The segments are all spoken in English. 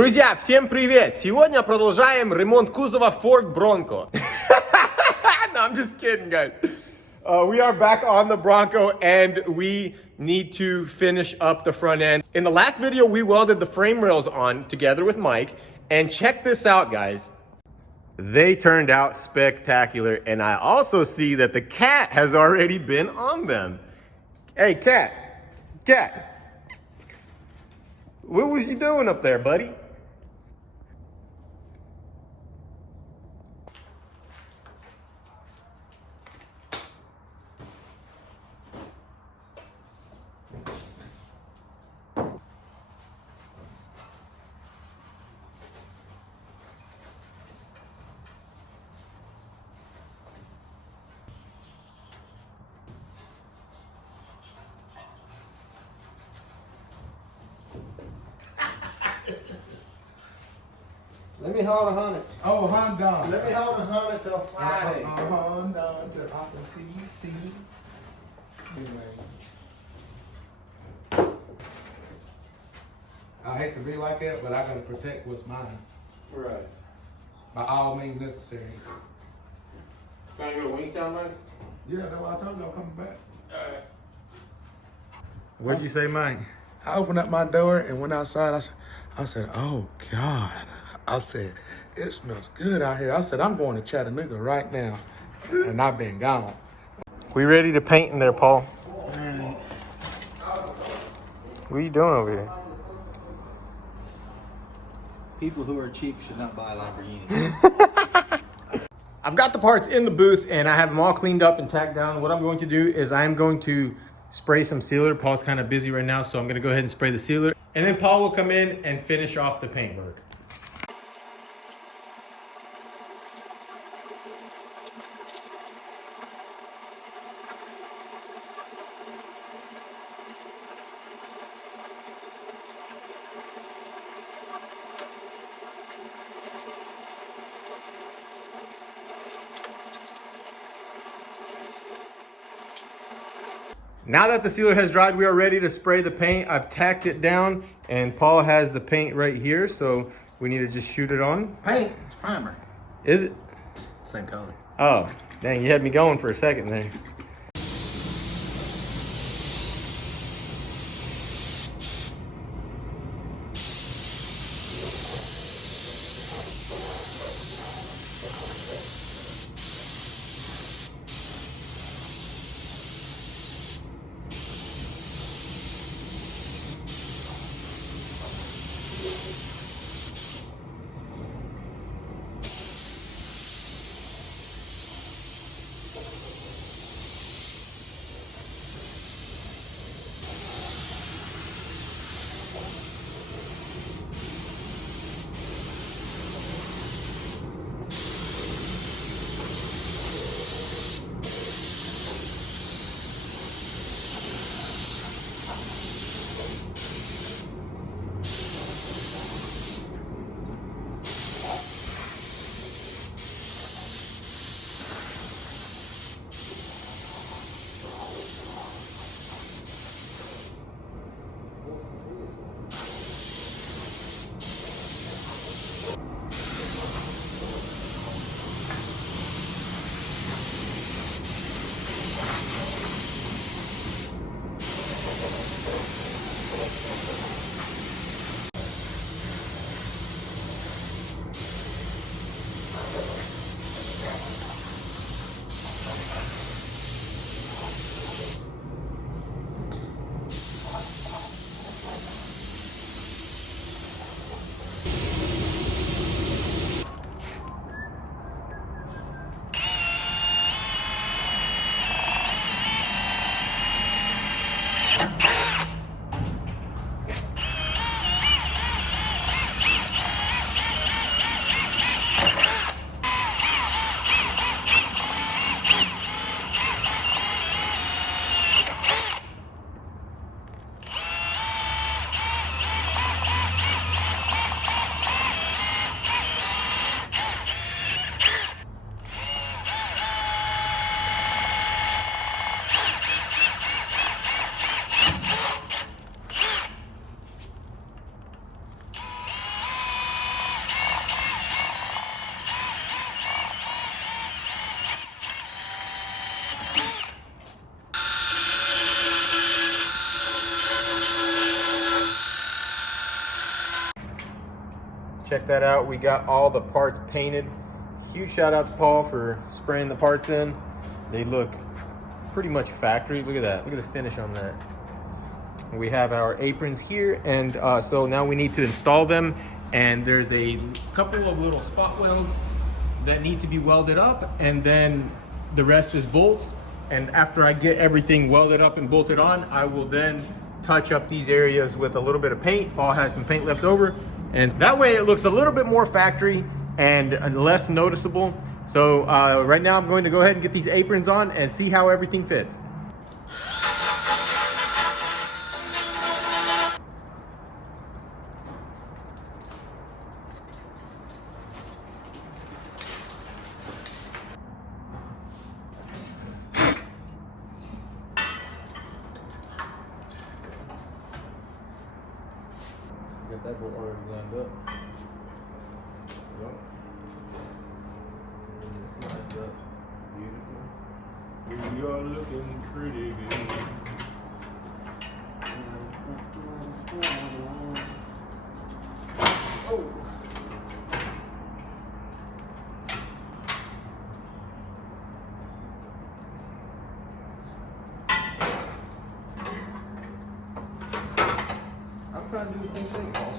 Друзья, всем привет! Сегодня продолжаем ремонт кузова Ford Bronco. No, I'm just kidding, guys. We are back on the Bronco and we need to finish up the front end. In the last video, we welded the frame rails on together with Mike. And check this out, guys. They turned out spectacular. And I also see that the cat has already been on them. Hey, cat. Cat. What was you doing up there, buddy? Let me hold a hundred. Oh, Honda. Let me hold a hundred till Friday. Honda till I can see. Anyway. I hate to be like that, but I gotta protect what's mine. Right. By all means necessary. Trying to go to Wingstown, buddy? Yeah, that's why I told you I'm coming back. Alright. What'd you say, Mike? I opened up my door and went outside. I said, oh God. I said, it smells good out here. I said, I'm going to Chattanooga right now. And I've been gone. We ready to paint in there, Paul? Alright. What are you doing over here? People who are cheap should not buy Lamborghinis. I've got the parts in the booth and I have them all cleaned up and tacked down. What I'm going to do is I'm going to spray some sealer. Paul's kind of busy right now, so I'm going to go ahead and spray the sealer. And then Paul will come in and finish off the paintwork. Now that the sealer has dried, we are ready to spray the paint. I've tacked it down and Paul has the paint right here, so we need to just shoot it on. Paint, it's primer. Is it? Same color. Oh, dang, you had me going for a second there. Check that out. We got all the parts painted. Huge shout out to Paul for spraying the parts in. They look pretty much factory. Look at that. Look at the finish on that. We have our aprons here, and so now we need to install them. And there's a couple of little spot welds that need to be welded up, and then the rest is bolts. And after I get everything welded up and bolted on, I will then touch up these areas with a little bit of paint. Paul has some paint left over, and that way it looks a little bit more factory and less noticeable. So right now I'm going to go ahead and get these aprons on and see how everything fits. Got that bolt already lined up. Yep. And this lines up beautifully. We are looking pretty good. Oh. I'm trying to do the same thing, Paul.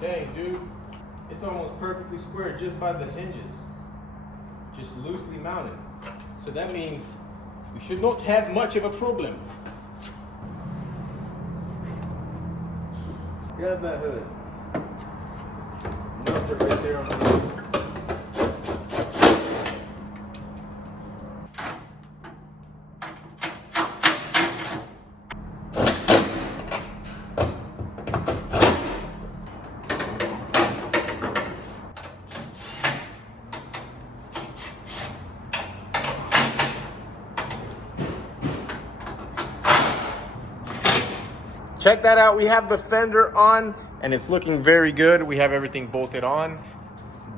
Dang, dude, it's almost perfectly square just by the hinges, just loosely mounted. So that means we should not have much of a problem. Grab that hood. Nuts are right there on the hood. Check that out. We have the fender on and it's looking very good. We have everything bolted on.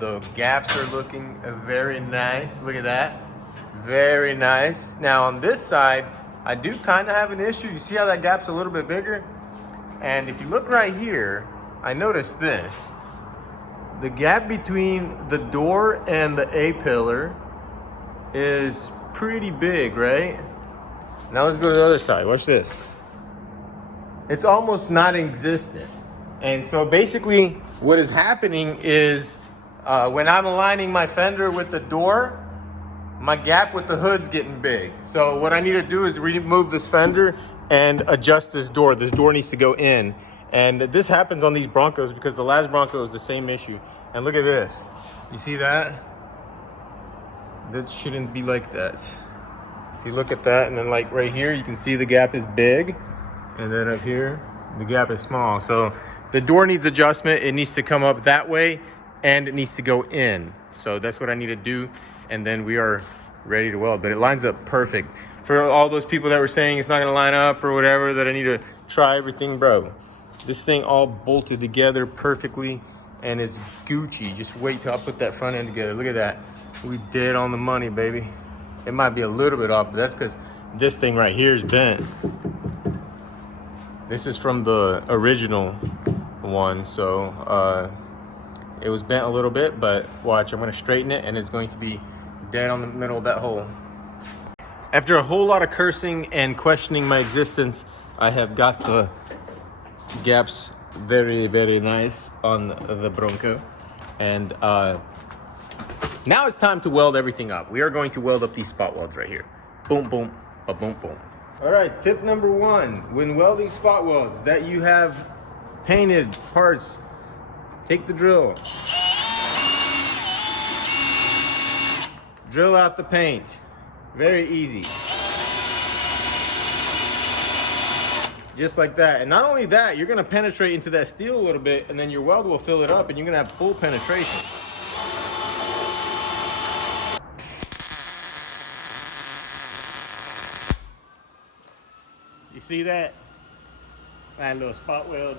The gaps are looking very nice. Look at that. Very nice. Now on this side, I do kind of have an issue. You see how that gap's a little bit bigger? And if you look right here, I noticed this. The gap between the door and the A-pillar is pretty big, right? Now let's go to the other side. Watch this. It's almost non-existent. And so basically what is happening is when I'm aligning my fender with the door, my gap with the hood's getting big. So what I need to do is remove this fender and adjust this door. This door needs to go in. And this happens on these Broncos because the last Bronco is the same issue. And look at this. You see that? That shouldn't be like that. If you look at that, and then like right here, you can see the gap is big. And then up here, the gap is small. So the door needs adjustment. It needs to come up that way and it needs to go in. So that's what I need to do. And then we are ready to weld, but it lines up perfect. For all those people that were saying it's not gonna line up or whatever, that I need to try everything, bro. This thing all bolted together perfectly and it's Gucci. Just wait till I put that front end together. Look at that. We dead on the money, baby. It might be a little bit off, but that's because this thing right here is bent. This is from the original one, so it was bent a little bit, but watch, I'm gonna straighten it and it's going to be dead on the middle of that hole. After a whole lot of cursing and questioning my existence, I have got the gaps very, very nice on the Bronco. And now it's time to weld everything up. We are going to weld up these spot welds right here. Boom, boom, boom, boom. All right, tip number one, when welding spot welds that you have painted parts, take the drill. Drill out the paint. Very easy. Just like that. And not only that, you're gonna penetrate into that steel a little bit, and then your weld will fill it up, and you're gonna have full penetration. You see that? That little spot weld.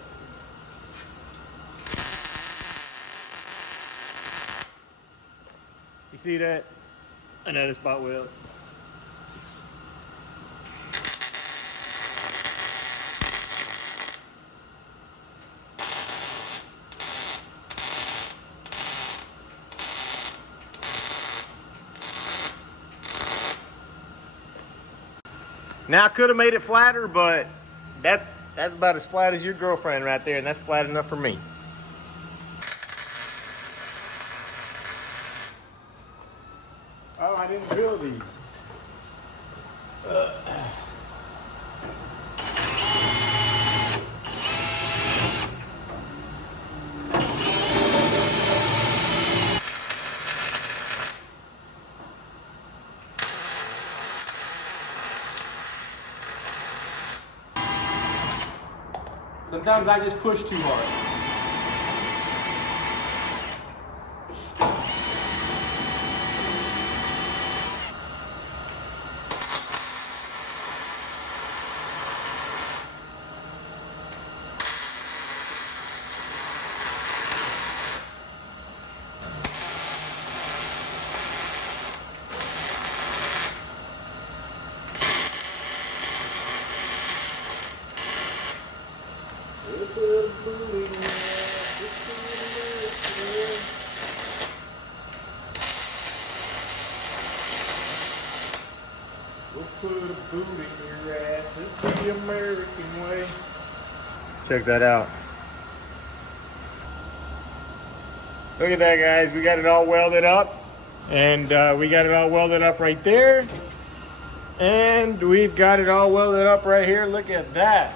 You see that? Another spot weld. Now I could have made it flatter, but that's about as flat as your girlfriend right there, and that's flat enough for me. Oh, I didn't drill these. Sometimes I just push too hard. We'll put a boot in your ass. This is the American way. Check that out. Look at that, guys. We got it all welded up. And we got it all welded up right there. And we've got it all welded up right here. Look at that.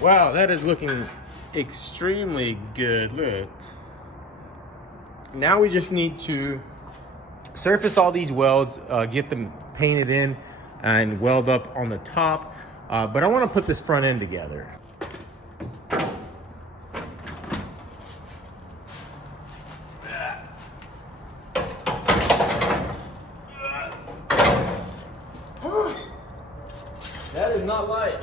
Wow, that is looking extremely good. Look. Now we just need to surface all these welds, get them painted in and weld up on the top. But I want to put this front end together. That is not light.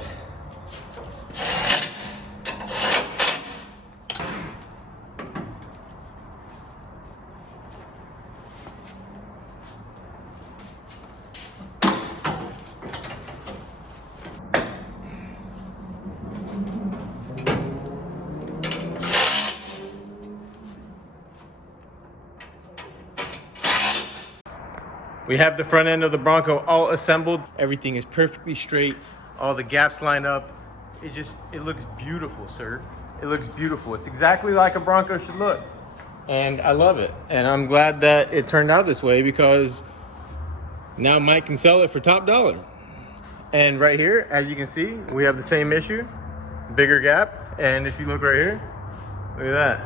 We have the front end of the Bronco all assembled. Everything is perfectly straight. All the gaps line up. It looks beautiful, sir. It looks beautiful. It's exactly like a Bronco should look. And I love it. And I'm glad that it turned out this way, because now Mike can sell it for top dollar. And right here, as you can see, we have the same issue, bigger gap. And if you look right here, look at that.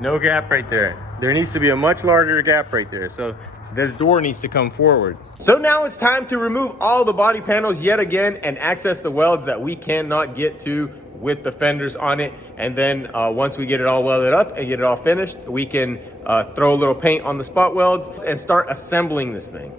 No gap right there. There needs to be a much larger gap right there. So this door needs to come forward. So now it's time to remove all the body panels yet again and access the welds that we cannot get to with the fenders on it. And then once we get it all welded up and get it all finished, we can throw a little paint on the spot welds and start assembling this thing.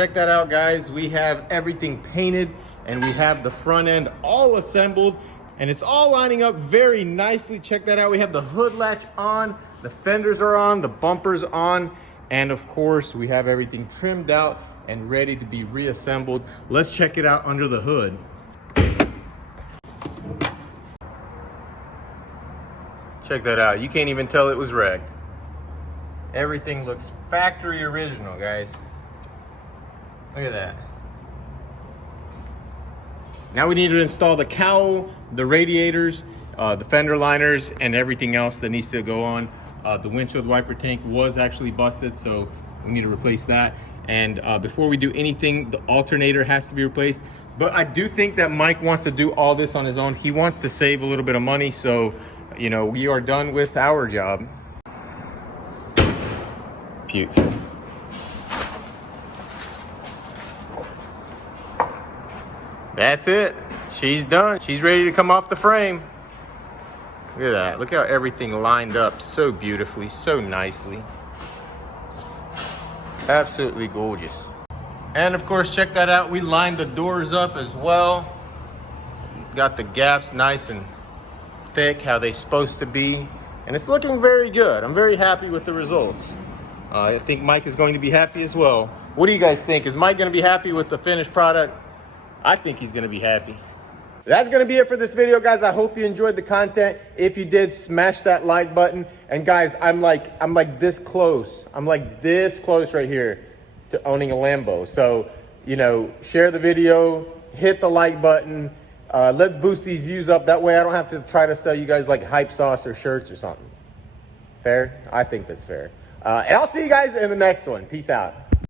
check that out, guys. We have everything painted and we have the front end all assembled and it's all lining up very nicely. Check that out. We have the hood latch on, the fenders are on, the bumpers on, and of course we have everything trimmed out and ready to be reassembled. Let's check it out under the hood. Check that out. You can't even tell it was wrecked. Everything looks factory original, guys. Look at that. Now we need to install the cowl, the radiators, the fender liners, and everything else that needs to go on. The windshield wiper tank was actually busted, so we need to replace that. And before we do anything, the alternator has to be replaced. But I do think that Mike wants to do all this on his own. He wants to save a little bit of money, so you know, we are done with our job. Beautiful. That's it. She's done. She's ready to come off the frame. Look at that. Look how everything lined up so beautifully, so nicely. Absolutely gorgeous. And of course, check that out. We lined the doors up as well. Got the gaps nice and thick, how they're supposed to be. And it's looking very good. I'm very happy with the results. I think Mike is going to be happy as well. What do you guys think? Is Mike going to be happy with the finished product? I think he's going to be happy. That's going to be it for this video, guys. I hope you enjoyed the content. If you did, smash that like button. And guys, I'm like this close. I'm like this close right here to owning a Lambo. So, you know, share the video, hit the like button. Let's boost these views up. That way I don't have to try to sell you guys like hype sauce or shirts or something. Fair? I think that's fair. And I'll see you guys in the next one. Peace out.